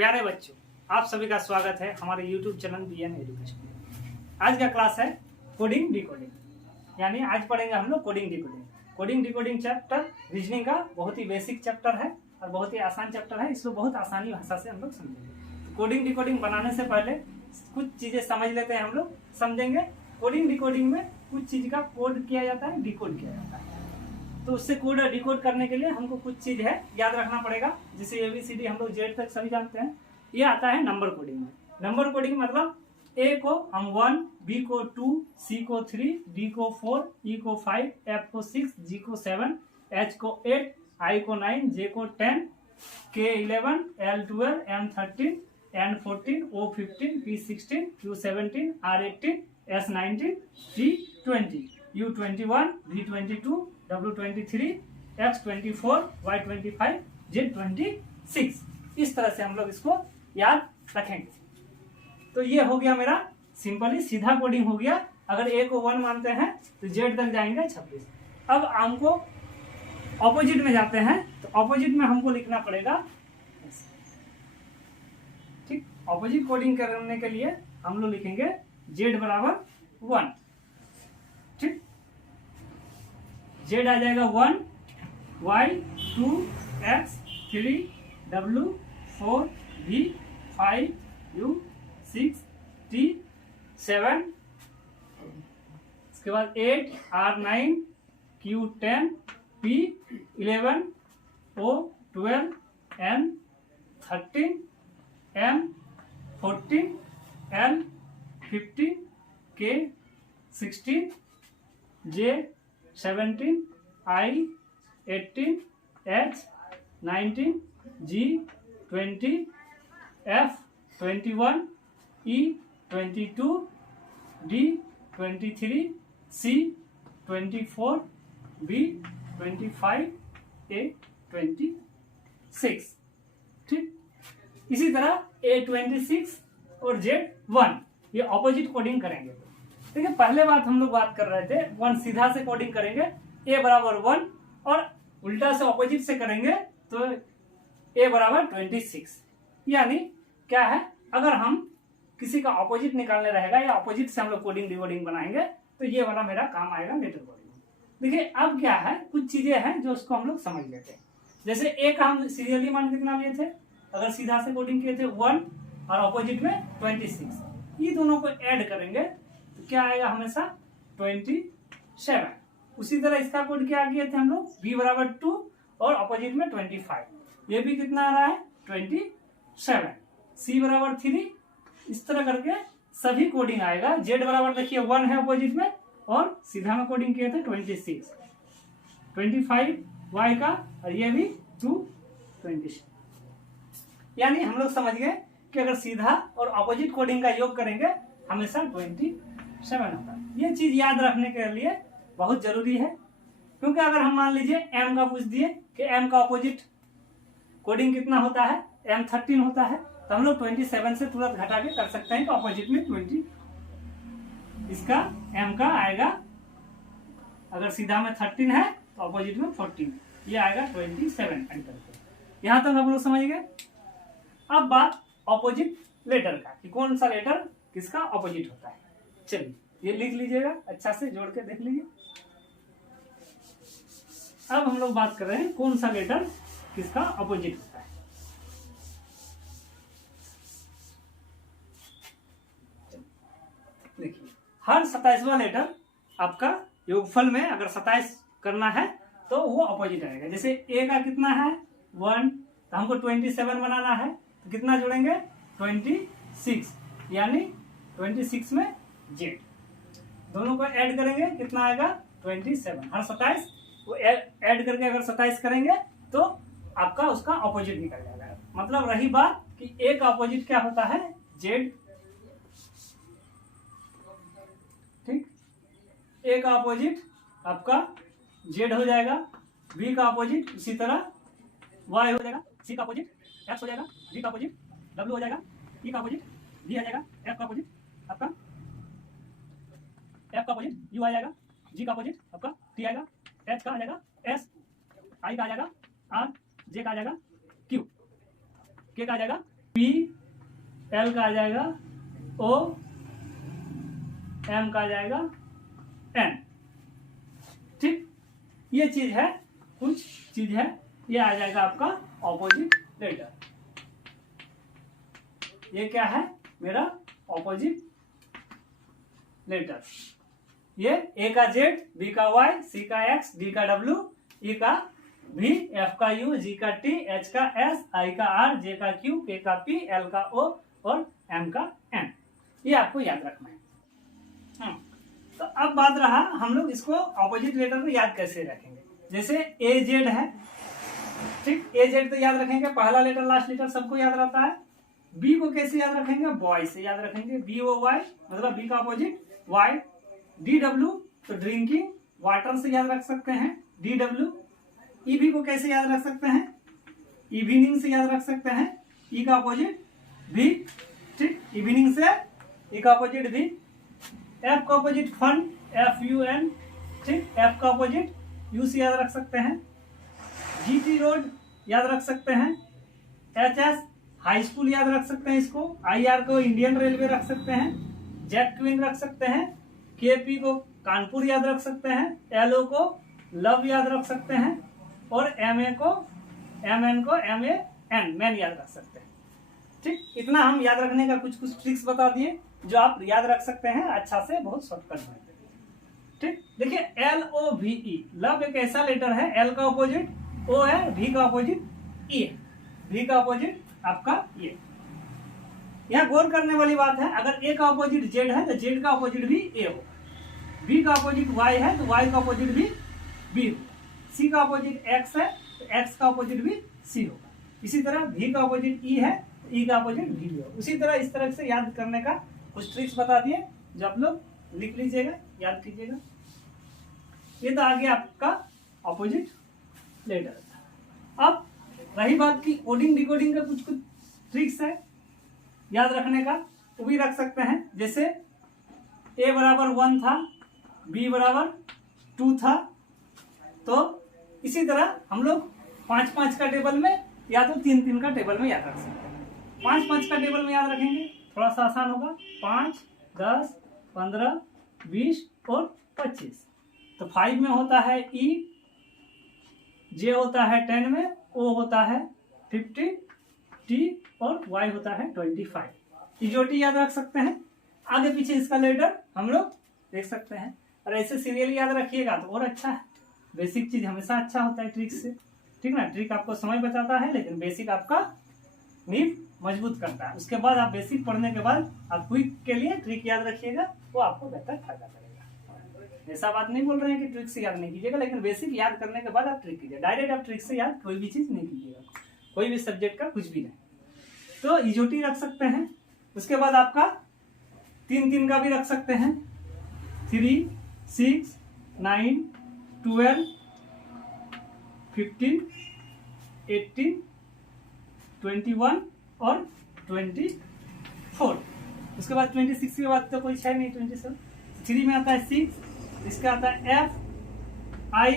प्यारे बच्चों, आप सभी का स्वागत है हमारे YouTube चैनल BN एजुकेशन में। आज का क्लास है कोडिंग डिकोडिंग, यानी आज पढ़ेंगे हम लोग coding decoding. Coding decoding chapter reasoning का बहुत ही बेसिक चैप्टर है और बहुत ही आसान चैप्टर है। इसको बहुत आसानी भाषा से हम लोग समझेंगे। तो कोडिंग डिकोडिंग बनाने से पहले कुछ चीजें समझ लेते हैं, हम लोग समझेंगे। कोडिंग डिकोडिंग में कुछ चीज का कोड किया जाता है, डिकोड किया जाता है। तो उससे कोड और डिकोड करने के लिए हमको कुछ चीज है याद रखना पड़ेगा। जैसे ABCD हम लोग Z तक सभी जानते हैं। ये आता है नंबर कोडिंग में। नंबर कोडिंग मतलब A को हम 1, B को 2, C को 3, D को 4, E को 5, F को 6, G को 7, H को 8, I को 9, J को 10, K 11, L 12, M 13, N 14, O 15, P 16, Q 17, R 18, S 19, T 20, U 21, V 22, W 23, X 24, Y 25, Z 26। इस तरह से हम लोग इसको याद रखेंगे। तो ये हो गया मेरा सिंपली सीधा कोडिंग हो गया। अगर A को 1 मानते हैं तो Z तक जाएंगे 26। अब हमको ऑपोजिट में जाते हैं, तो ऑपोजिट में हमको लिखना पड़ेगा, ठीक। ऑपोजिट कोडिंग करने के लिए हम लोग लिखेंगे Z बराबर 1, ठीक। Z आ जाएगा 1, Y 2, X 3, W 4, V 5, U 6, T 7, इसके बाद 8, R 9, Q 10, P 11, O 12, N 13, M 14, L 15, K 16, J 17, I 18, H 19, G 20, F 21, E 22, D 23, C 24, B 25, A 26, ठीक। इसी तरह A 26 और Z 1 ये ऑपोजिट कोडिंग करेंगे। देखिए, पहले हम लोग बात कर रहे थे 1 सीधा से कोडिंग करेंगे, A बराबर 1, और उल्टा से ऑपोजिट से करेंगे तो A बराबर 26। यानी क्या है, अगर हम किसी का ऑपोजिट निकालने रहेगा या ऑपोजिट से हम लोग कोडिंग डिकोडिंग बनाएंगे तो ये वाला मेरा काम आएगा लेटर कोडिंग। देखिए, अब क्या है, कुछ चीजें हैं जो उसको हम लोग समझ लेते हैं। जैसे A का हम सीरियली मान कितना लिए थे, अगर सीधा से कोडिंग किए थे 1 और ऑपोजिट में 26, ये दोनों को ऐड करेंगे तो क्या आएगा, हमेशा 27। उसी तरह इसका कोड क्या किए थे हम लोग, B बराबर 2 और ऑपोजिट में 25, ये भी कितना आ रहा है 27। C बराबर 3, इस तरह करके सभी कोडिंग आएगा। Z बराबर देखिए 1 है ऑपोजिट में और सीधा में कोडिंग किए थे 26, 25 Y का, और ये भी 2 27। यानी हम लोग समझ गए कि अगर सीधा और ऑपोजिट कोडिंग का योग करेंगे हमेशा 27 होता है। ये चीज याद रखने के लिए बहुत जरूरी है, क्योंकि अगर हम मान लीजिए M का पूछ दिए कि M का ऑपोजिट कोडिंग कितना होता है, M 13 होता है, तो हम लोग 27 से तुरंत घटा के कर सकते हैं कि ऑपोजिट में 20, इसका M का आएगा, अगर सीधा में 13 है तो ऑपोजिट में 14, ये आएगा 27 एंड करके। यहां तक हम लोग समझ गए। अब बात ऑपोजिट लेटर का, कि कौन सा लेटर किसका ऑपोजिट होता है। चलिए ये लिख लीजिएगा, अच्छा से जोड़ के देख लीजिए। अब हम लोग बात कर रहे हैं कौन सा लेटर किसका ऑपोजिट होता है। देखिए, हर 27वां लेटर आपका योगफल में अगर 27 करना है तो वो ऑपोजिट आएगा। जैसे A का कितना है 1, तो हमको 27 बनाना है तो कितना जोड़ेंगे 26, यानी 26 में Z, दोनों को ऐड करेंगे कितना आएगा 27। हर 27 वो ऐड करके अगर 27 करेंगे तो आपका उसका ऑपोजिट निकल जाएगा। मतलब रही बात कि A का ऑपोजिट क्या होता है Z, ठीक। A का ऑपोजिट आपका Z हो जाएगा, B का ऑपोजिट उसी तरह Y हो जाएगा, C का ऑपोजिट X हो जाएगा, D का ऑपोजिट W हो जाएगा, E का ऑपोजिट D आ जाएगा, F का ऑपोजिट आपका F का ऑपोजिट U आ जाएगा, G का ऑपोजिट आपका T आएगा, H का आ जाएगा S, I का आ जाएगा R, J का आ जाएगा Q, K का आ जाएगा पी, एल का आ जाएगा ओ, एम का आ जाएगा एन। ठीक, ये चीज है, कुछ चीज है, ये आ जाएगा आपका ऑपोजिट लेटर। ये क्या है मेरा ऑपोजिट लेटर। ये ए का जेड, बी का वाई, सी का एक्स, डी का डब्ल्यू, ई का वी, एफ का यू, जी का टी, एच का एस, आई का आर, जे का क्यू, के का पी, एल का ओ और एम का एन। ये आपको याद रखना है। तो अब बात रहा हम लोग इसको ऑपोजिट लेटर को याद कैसे रखेंगे। जैसे ए जेड है, ठीक, ए जेड तो याद रखेंगे, पहला लेटर लास्ट लेटर सबको याद रहता है। बी को कैसे याद रखेंगे, बॉय से याद रखेंगे, बी ओ वाई मतलब बी का ऑपोजिट वाई। डी डब्ल्यू तो ड्रिंकिंग वाटर से याद रख सकते हैं, डी डब्ल्यू। ईवी को कैसे याद रख सकते हैं, इवनिंग से याद रख सकते हैं, ई का ऑपोजिट भी, ठीक, इवनिंग से ई का ऑपोजिट भी। एफ का opposite fun, F U N, ठीक, एफ का ऑपोजिट यू से याद रख सकते हैं। जीटी रोड याद रख सकते हैं। एच एस हाई स्कूल याद रख सकते हैं इसको। आई आर को इंडियन रेलवे रख सकते हैं। जेट क्वीन रख सकते हैं। के पी को कानपुर याद रख सकते हैं। एल ओ को लव याद रख सकते हैं और एम ए को एम एन को एम ए एन मैन याद रख सकते हैं। ठीक, इतना हम याद रखने का कुछ कुछ ट्रिक्स बता दिए जो आप याद रख सकते हैं अच्छा से, बहुत शॉर्टकट में। ठीक, देखिए L O V E, love एक ऐसा लेटर है, एल का ऑपोजिट ओ है, वी का ऑपोजिट ई है, वी का ऑपोजिट आपका ये। यहाँ गौर करने वाली बात है, अगर ए का ऑपोजिट जेड है तो जेड का ऑपोजिट भी ए हो, बी का ऑपोजिट वाई है तो वाई का ऑपोजिट भी बी हो, सी का ऑपोजिट एक्स है तो एक्स का ऑपोजिट भी सी होगा। इसी तरह भी का ऑपोजिट ई है तो ई का ऑपोजिट भी होगा। उसी तरह इस तरह से याद करने का कुछ ट्रिक्स बता दिए जो आप लोग लिख लीजिएगा, याद कीजिएगा। ये तो आगे आपका ऑपोजिट लेटर। अब रही बात की कोडिंग डिकोडिंग का कुछ कुछ ट्रिक्स है याद रखने का, वो भी रख सकते हैं। जैसे ए बराबर 1 था, बी बराबर 2 था, तो इसी तरह हम लोग 5-5 का टेबल में या तो 3-3 का टेबल में याद रख सकते हैं। 5-5 का टेबल में याद रखेंगे थोड़ा सा आसान होगा। 5, 10, 15, 20 और 25। तो 5 में होता है ई, जे होता है 10 में, ओ होता है 50, टी और वाई होता है 25। इजोटी याद रख सकते हैं। आगे पीछे इसका लेटर हम लोग देख सकते हैं। और ऐसे सीरियल याद रखिएगा तो और अच्छा है। बेसिक चीज हमेशा अच्छा होता है ट्रिक से, ठीक ना। ट्रिक आपको समय बचाता है लेकिन बेसिक आपका नींव मजबूत करता है। उसके बाद आप बेसिक पढ़ने के बाद आप क्विक के लिए ट्रिक याद रखिएगा, वो आपको बेहतर फायदा करेगा। ऐसा बात नहीं बोल रहे हैं कि ट्रिक से याद नहीं कीजिएगा, लेकिन बेसिक याद करने के बाद आप ट्रिक कीजिए। डायरेक्ट आप ट्रिक से याद कोई भी चीज नहीं कीजिएगा, कोई भी सब्जेक्ट का कुछ भी नहीं। तो इजोटी रख सकते हैं। उसके बाद आपका 3-3 का भी रख सकते हैं। 3, 6, 9, 12, 15, 18, 21 और 24। उसके बाद 26 के बाद तो कोई है नहीं। 27 3 में आता है 6, इसका आता है F, I,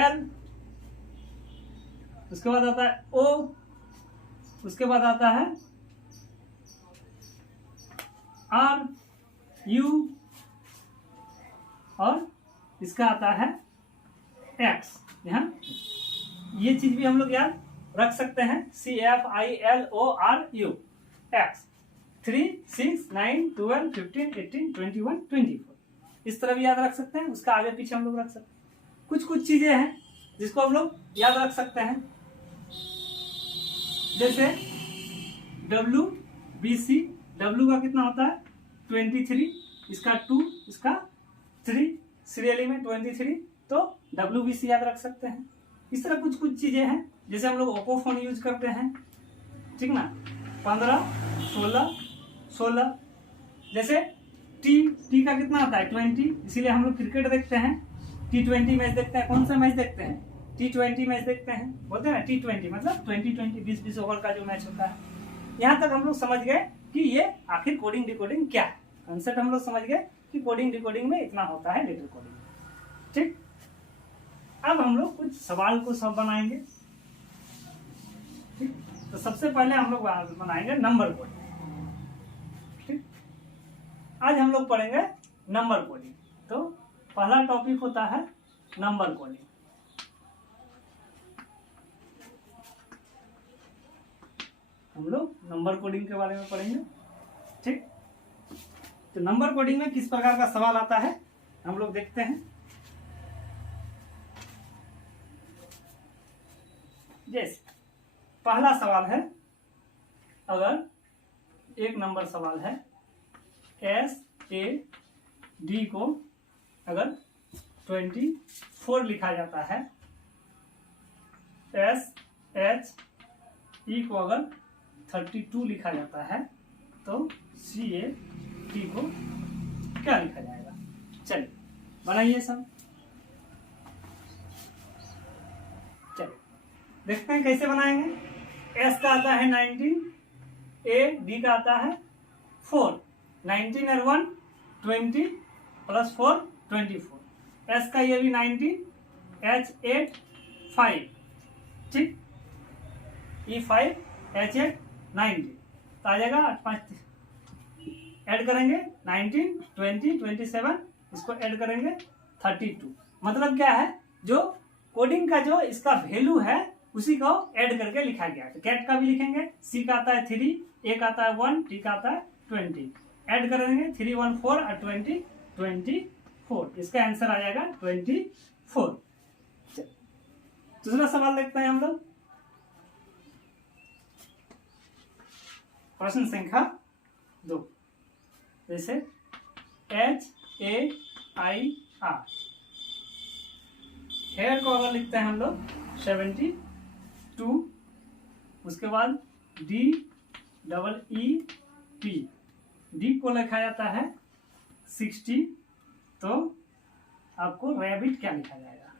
L, उसके बाद आता है O, उसके बाद आता है R, U और इसका आता है X। यहाँ ये चीज भी हम लोग याद रख सकते हैं। CFILORU X। 3, 6, 9, 12, 15, 18, 21, 24 इस तरह भी याद रख सकते हैं। उसका आगे पीछे हम लोग रख सकते हैं। कुछ कुछ चीजें हैं जिसको हम लोग याद रख सकते हैं। जैसे WBC, W का कितना होता है 23, इसका 2, इसका 3, सीरियली में 23, तो WBC याद रख सकते हैं। इस तरह कुछ कुछ चीजें हैं। जैसे हम लोग ओप्पो फोन यूज करते हैं, ठीक ना, 15, 16, 16। जैसे टी का कितना आता है 20, इसीलिए हम लोग क्रिकेट देखते हैं, T20 मैच देखते हैं। कौन सा मैच देखते हैं, T20 मैच देखते हैं। बोलते हैं ना T20 मतलब 20 20 ओवर का जो मैच होता है। यहाँ तक हम लोग समझ गए कि ये आखिर कोडिंग डिकोडिंग क्या है। कंसेप्ट हम लोग समझ गए कि कोडिंग डिकोडिंग में इतना होता है लेटर कोडिंग, ठीक। अब हम लोग कुछ सवाल को सब बनाएंगे, ठीक। तो सबसे पहले हम लोग बनाएंगे नंबर कोडिंग। ठीक, आज हम लोग पढ़ेंगे नंबर कोडिंग। तो पहला टॉपिक होता है नंबर कोडिंग। हम लोग नंबर कोडिंग के बारे में पढ़ेंगे। ठीक, तो नंबर कोडिंग में किस प्रकार का सवाल आता है हम लोग देखते हैं। जैसे पहला सवाल है, अगर एक नंबर सवाल है, SAD को अगर 24 लिखा जाता है, SHE को अगर 32 लिखा जाता है, तो CAD को क्या लिखा जाएगा। चलिए बनाइए सब। चलिए देखते हैं कैसे बनाएंगे। S का आता है 19, AD का आता है 4, 19 और 1 20 प्लस 4 24, S का ये भी 19, H8 5, ठीक, E5 H8 90, तो आ जाएगा 5 ऐड करेंगे 19 20 27, इसको ऐड करेंगे 32। मतलब क्या है, जो कोडिंग का जो इसका वैल्यू है उसी को ऐड करके लिखा गया है। तो कैट का भी लिखेंगे, C का आता है 3, A का आता है 1, T का आता है 20, ऐड करेंगे 3 1 4 और 20 24, इसका आंसर आ जाएगा 24। दूसरा सवाल देखते हैं हम लोग। प्रश्न संख्या 2, जैसे HAIR, हेयर को अगर लिखते हैं हम लोग 72, उसके बाद DEEP, डीप को लिखा जाता है 60, तो आपको रैबिट क्या लिखा जाएगा,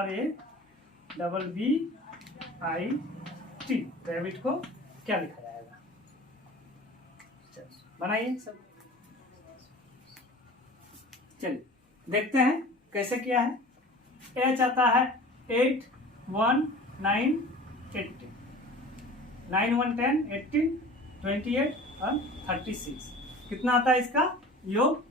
RABBIT, रैबिट को क्या लिखा जाएगा। बनाइए सब। चलिए देखते हैं कैसे किया है। H आता है 8 1 9 18, 9 1 10 18 28 और 36, कितना आता है इसका योग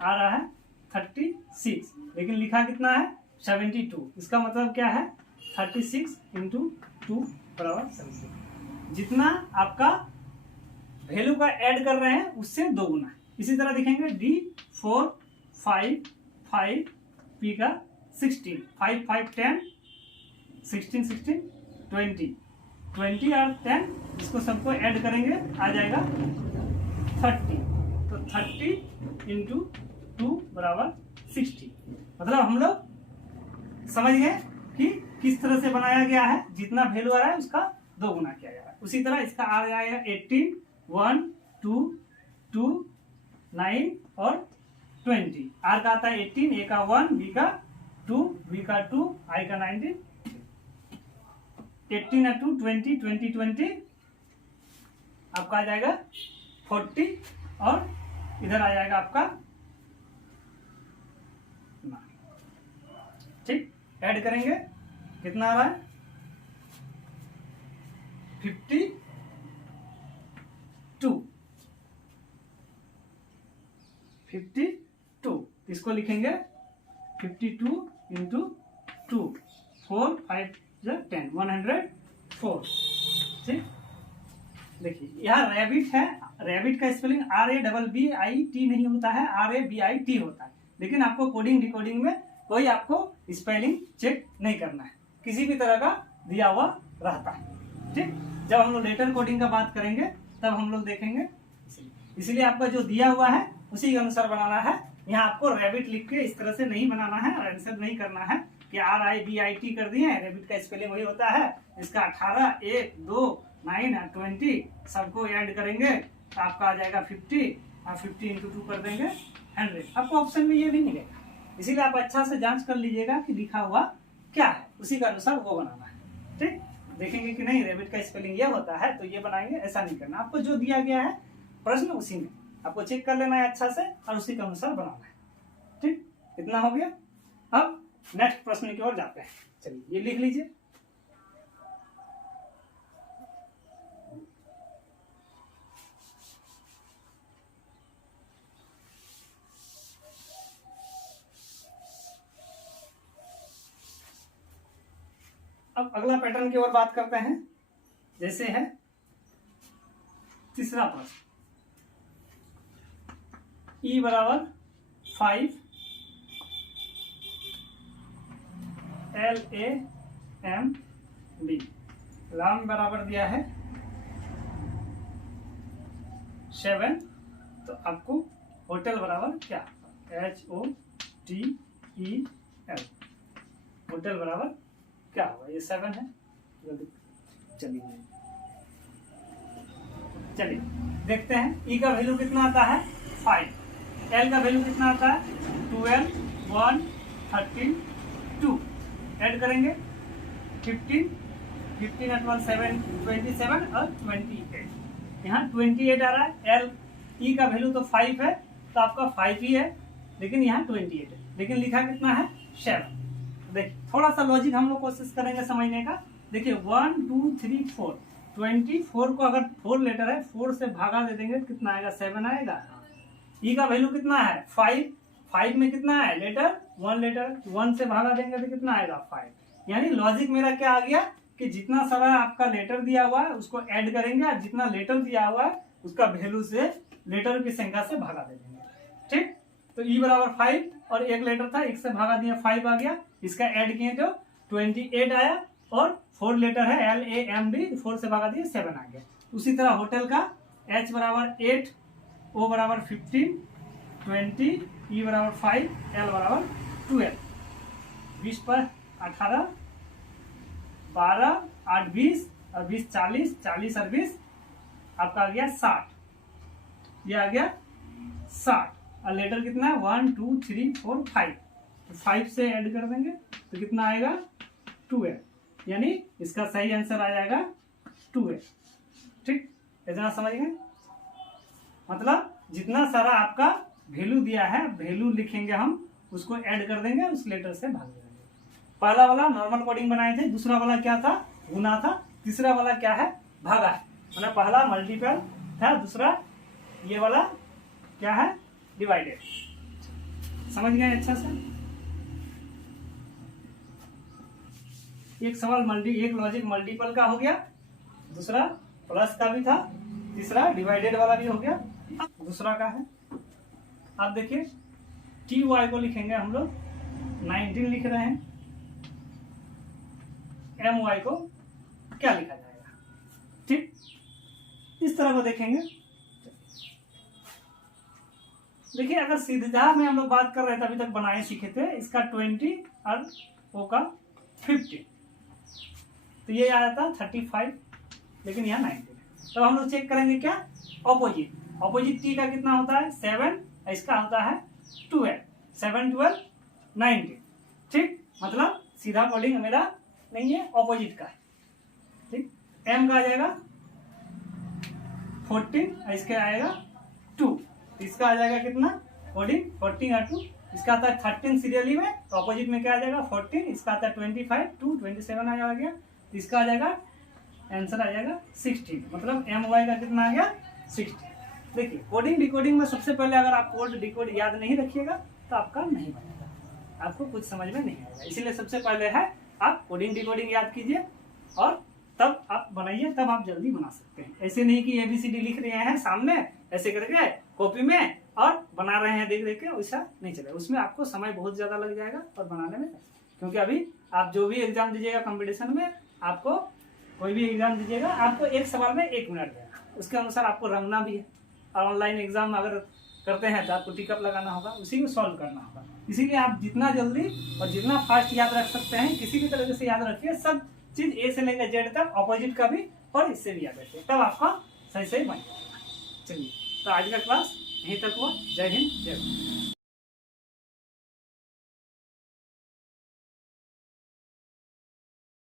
आ रहा है 36, लेकिन लिखा कितना है 72। इसका मतलब क्या है 36 इंटू 2 बराबर 76। जितना आपका वैल्यू का ऐड कर रहे हैं उससे 2 गुना। इसी तरह दिखेंगे D4 5 5, P का 16, 5 5 10, 16 16 20 20 और 10, इसको सबको ऐड करेंगे आ जाएगा 30। तो 30 इंटू 2 बराबर 60। मतलब हम लोग समझ गए कि किस तरह से बनाया गया है। जितना वैल्यू आ रहा है उसका 2 गुना किया जा रहा है। उसी तरह इसका आ जाएगा 18 1 2 2 9 और 20। R का आता है 18, A का 1, B का 2, B का 2, I का 19, 18 और 2 20 20 20, आपका आ जाएगा 40 और इधर आ जाएगा आपका 9। ठीक, ऐड करेंगे कितना आ रहा है 52। इसको लिखेंगे 52 इंटू 2, 4 5 10, 104। ठीक, देखिए यहाँ रैबिट है। रैबिट का स्पेलिंग RABBIT नहीं होता है, RABIT होता है। लेकिन आपको कोडिंग डिकोडिंग में कोई आपको स्पेलिंग चेक नहीं करना है, किसी भी तरह का दिया हुआ रहता है। ठीक, जब हम लोग लेटर कोडिंग का बात करेंगे तब हम लोग देखेंगे। इसलिए आपका जो दिया हुआ है उसी के अनुसार बनाना है। यहाँ आपको रैबिट लिख के इस तरह से नहीं बनाना है और आंसर नहीं करना है कि RIBIT कर दिए। रैबिट का स्पेलिंग वही होता है। इसका 18 1 2 9 और 20 सबको ऐड करेंगे तो आपका आ जाएगा 50 और 50 इंटू 2 कर देंगे 100। आपको ऑप्शन में ये भी मिलेगा, इसीलिए आप अच्छा से जांच कर लीजिएगा कि लिखा हुआ क्या है, उसी के अनुसार वो बनाना है। ठीक, देखेंगे कि नहीं रैबिट का स्पेलिंग ये होता है तो ये बनाएंगे, ऐसा नहीं करना। आपको जो दिया गया है प्रश्न उसी में आपको चेक कर लेना है अच्छा से और उसी के अनुसार बनाना है। ठीक, इतना हो गया। अब नेक्स्ट प्रश्न की ओर जाते हैं। चलिए ये लिख लीजिए। अब अगला पैटर्न की ओर बात करते हैं। जैसे है तीसरा प्रश्न, E बराबर 5 LAMB, लाम बराबर दिया है 7, तो आपको होटल बराबर क्या HOTEL, होटल बराबर क्या होगा? ये 7 है। चलिए देखते हैं। E का वैल्यू कितना आता है 5, L का वैल्यू कितना आता है 12, 1, 13, 2, ऐड करेंगे 15 at 1 7, 27 और 28। यहाँ 28 आ रहा है। L E का वैल्यू तो 5 है, तो आपका 5 ही है, लेकिन यहाँ 28 है, लेकिन लिखा कितना है 7। देखिए थोड़ा सा लॉजिक हम लोग कोशिश करेंगे समझने का। देखिए 1 2 3 4, 24 को अगर 4 लेटर है 4 से भागा दे देंगे कितना आएगा 7 आएगा। E का वैल्यू कितना है 5, 5 में कितना है लेटर 1 लेटर, 1 से भागा देंगे तो कितना आएगा 5। यानी लॉजिक मेरा क्या आ गया कि जितना सारा आपका लेटर दिया हुआ है उसको ऐड करेंगे और जितना लेटर दिया हुआ है उसका वैल्यू से लेटर की संख्या से भागा दे देंगे। ठीक, तो E बराबर 5 और एक लेटर था, एक से भागा दिया 5 आ गया, इसका ऐड किए तो 28 आया, और 4 लेटर है LAMB, 4 से भागा दिया 7 आ गया। उसी तरह होटल का H बराबर 8, O बराबर 15, 20, E बराबर 5, L बराबर 12, 20 पर 18, 12, 8 20 और 20 40, 40 और 20 आपका आ गया 60, ये आ गया 60। और लेटर कितना है 1 2 3 4 5, तो 5 से ऐड कर देंगे तो कितना आएगा 12, यानी इसका सही आंसर आ जाएगा 12। ठीक, इतना समझ गए? मतलब जितना सारा आपका वैल्यू दिया है, वैल्यू लिखेंगे हम, उसको ऐड कर देंगे, उस लेटर से भाग देंगे। पहला वाला नॉर्मल कोडिंग बनाए थे, दूसरा वाला क्या था गुना था, तीसरा वाला क्या है भागा है। मतलब पहला मल्टीपल था, दूसरा ये वाला क्या है डिवाइडेड। समझ गए अच्छा से? एक सवाल एक लॉजिक मल्टीपल का हो गया, दूसरा प्लस का भी था, तीसरा डिवाइडेड वाला भी हो गया। दूसरा का है, आप देखिए TY को लिखेंगे हम लोग 19 लिख रहे हैं, MY को क्या लिखा जाएगा? ठीक, इस तरह को देखेंगे। देखिए अगर सीधा में हम लोग बात कर रहे थे, अभी तक बनाए सीखे थे, इसका 20 और O का 50, तो ये आ जाता 35, लेकिन यहाँ 19 है। तो हम लोग चेक करेंगे क्या ऑपोजिट T का कितना होता है 7, इसका होता है 12, 7 12 19। ठीक, मतलब सीधा कोडिंग मेरा नहीं है, ऑपोजिट का है। ठीक, M का आ जाएगा 14, इसके आएगा 2, इसका आ जाएगा कितना कोडिंग 14 और 2, इसका आता है 13 सीरियली में, तो ऑपोजिट में क्या आ जाएगा 14, इसका आता है 25, 2 27 आ गया, इसका आ जाएगा आंसर आ जाएगा 16। मतलब MY का कितना आ गया 16। देखिए कोडिंग डिकोडिंग में सबसे पहले अगर आप कोड डिकोड याद नहीं रखिएगा तो आपका नहीं बनेगा, आपको कुछ समझ में नहीं आएगा। इसीलिए सबसे पहले है आप कोडिंग डिकोडिंग याद कीजिए और तब आप बनाइए, तब आप जल्दी बना सकते हैं। ऐसे नहीं कि ABCD लिख रहे हैं सामने ऐसे करके कॉपी में और बना रहे हैं देख देख के, वैसा नहीं चलेगा। उसमें आपको समय बहुत ज्यादा लग जाएगा और बनाने में, क्योंकि अभी आप जो भी एग्जाम दीजिएगा कंपटीशन में, आपको कोई भी एग्जाम दीजिएगा आपको एक सवाल में 1 मिनट देगा, उसके अनुसार आपको रंगना भी है। और ऑनलाइन एग्जाम अगर करते हैं तो आपको टिकअप लगाना होगा, उसी को सॉल्व करना होगा। इसीलिए आप जितना जल्दी और जितना फास्ट याद रख सकते हैं, किसी भी तरीके से याद रखिए, सब चीज A से लेकर Z तक, ऑपोजिट का भी और इससे भी याद रखिए, तब आपका सही सही बन जाएगा। चलिए, तो आज का क्लास यहीं तक हुआ। जय हिंद, जय भारत।